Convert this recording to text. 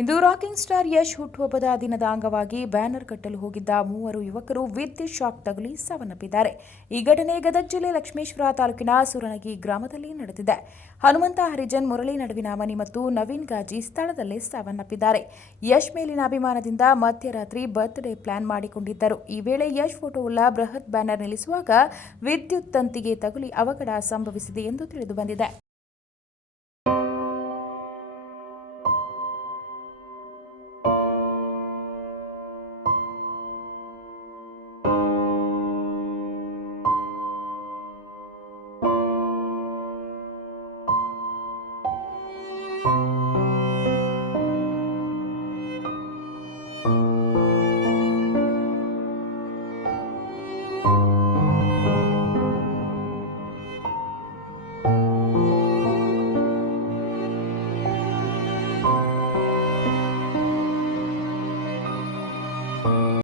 ಇಂದು rocking star Yash ಹುಟ್ಟುಹಬ್ಬದ ದಿನದ ಅಂಗವಾಗಿ ಬ್ಯಾನರ್ ಕಟ್ಟಲು ಹೋಗಿದ್ದ 3 ಯುವಕರು ವಿದ್ಯುತ್ ಶಾಕ್ ತಗುಲಿ ಸಾವನ್ನಪ್ಪಿದ್ದಾರೆ. ಈ ಘಟನೆ ಗದಗ ಜಿಲ್ಲೆ ಲಕ್ಷ್ಮೇಶ್ವರ ತಾಲೂಕಿನ ಸುರಣಗಿ ಗ್ರಾಮದಲ್ಲಿ ನಡೆದಿದೆ. ಹನುಮಂತ ಹರಿಜನ್ ಮುರಳಿ ನಡುವಿನ ಮನಿ ಮತ್ತು ನವೀನ್ ಗಾಜಿ ಸ್ಥಳದಲ್ಲೇ ಸಾವನ್ನಪ್ಪಿದ್ದಾರೆ. ಯಶ್ ಮೇಲಿನ ಅಭಿಮಾನದಿಂದ ಮಧ್ಯರಾತ್ರಿ ಬರ್ತ್ಡೇ ಪ್ಲಾನ್ ಮಾಡಿಕೊಂಡಿದ್ದರು. ಈ ವೇಳೆ ಯಶ್ ಫೋಟೋವುಳ್ಳ ಬೃಹತ್ ಬ್ಯಾನರ್ ನಿಲ್ಲಿಸುವಾಗ ವಿದ್ಯುತ್ ತಂತಿಗೆ ತಗುಲಿ ಅವಘಡ ಸಂಭವಿಸಿದೆ ಎಂದು ತಿಳಿದುಬಂದಿದೆ.